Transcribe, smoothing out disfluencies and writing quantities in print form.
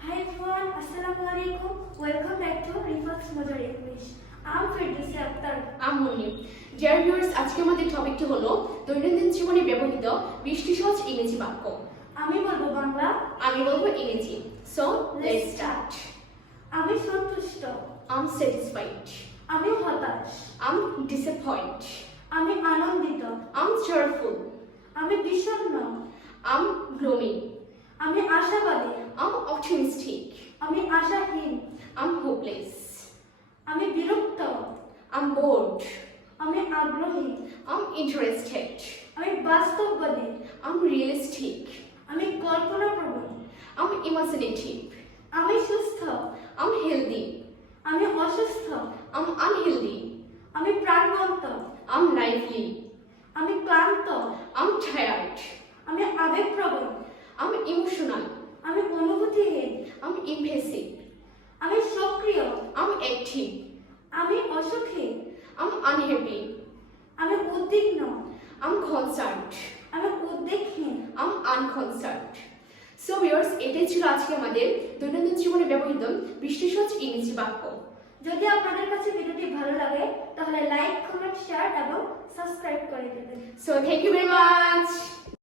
Hi everyone, Assalamualaikum. Welcome back to Reflex Mother English. I'm Firdausi Akhtar. I'm Munim. Dear viewers, আজকে আমাদের টপিকটি হলো দৈনন্দিন জীবনে ব্যবহৃত 20টি সহজ ইংরেজি বাক্য। আমি বলবো বাংলা, আমি বলবো ইংরেজি। So, let's start. আমি সন্তুষ্ট, I'm satisfied. আমি হতাশ, I'm disappointed. আমি আনন্দিত, I'm cheerful. আমি বিষণ্ণ, I'm gloomy. আমি আশাবাদী, I'm optimistic. আমি আশাহীন, I'm hopeless. আমি বিরক্ত, I'm bored. আমি আগ্রহী, I'm interested. আমি বাস্তববাদী, I'm realistic. আমি কল্পনাপ্রবণ, I'm imaginative. আমি সুস্থ, I'm healthy. আমি অসুস্থ, I'm unhealthy. আমি প্রাণবন্ত, I'm lively. আমি ক্লান্ত, I'm tired. আমি আবেগপ্রবণ, I'm emotional. আমি অনুভূতিহীন, I'm impulsive. আমি সক্রিয়, I'm active. আমি অসুখী, I'm unhappy. আমি উদ্বিগ্ন, I'm concerned. আমি উদ্বেগহীন। I'm unconcerned. So viewers, এটাই ছিল আজকে আমাদের দৈনন্দিন জীবনে ব্যবহৃত 20টি সহজ ইংরেজি বাক্য। যদি আপনাদের কাছে ভিডিওটি ভালো লাগে তাহলে লাইক, কমেন্ট, শেয়ার এবং সাবস্ক্রাইব করে দেবেন। So thank you very much.